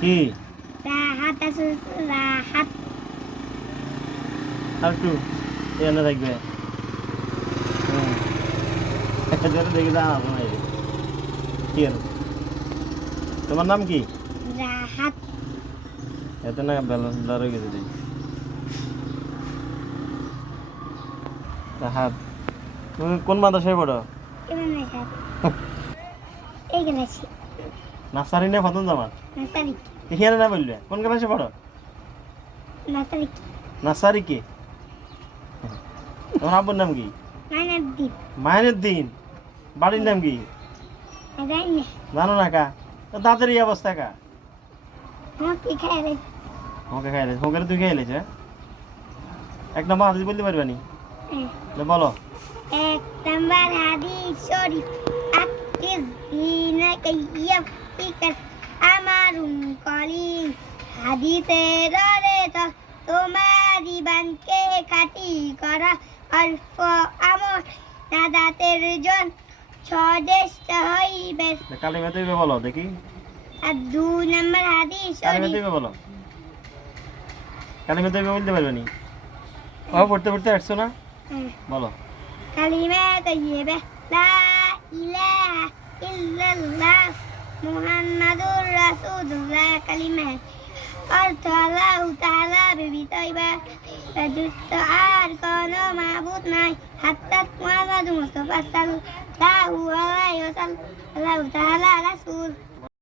কি রাহাত আছে রাহাত আর একটু এনে থাকবে দেখি দাঁড়া কি আর তোমার নাম কি রাহাত এত না ব্যালেন্স ব্লার হয়ে গেছে রাহাত তুমি কোন মাদ্রাসায় পড়ো কেমন আছে এই গেছি নার্সারি না প্রথম জামাত নাসারি এখানে না বললে কোন ক্লাসে পড়ো নাসারি নার্সারি কে তোমার আব্বুর নাম কি মাইনাদ্দিন মাইনুদ্দিন বাড়ির নাম কি জানি জানো না কা তো দাঁতের এই অবস্থা কা কি খাইলে আমাকে খাইলে হোকের তুই খাইলেছে এক নম্বর হাদিস বলতে পারবে নি বলো এক নাম্বার হাদিস শরীফ আকিজ দিনাকা ইয়াফিকাস আমারুন কলিল হাদিসের তো তোমার ইবানকে খাঁটি করা অল্প আমল নাদাতের জন স্বদেশ হইবে কালিমা তুই বলো দেখি আর 2 নাম্বার হাদিস কালিমা শরীফ তুই বলো কালিমা তুই বলতে পারবে নি ও পড়তে পড়তে আসছো না বলো কালিমা তাইয়্যিবা লা ইলাহা ইল্লাল্লাহ মুহাম্মাদুর রাসূলুল্লাহ কালিমা অর্থ আল্লাহ তাআলা বিবিতইবা যুক্ত আর কোনো মাবুদ নাই হাত্তা মুহাম্মাদুর মুস্তাফা সাল্লাল্লাহু আলাইহি ওয়াসাল্লাম আল্লাহ তাআলা রাসূল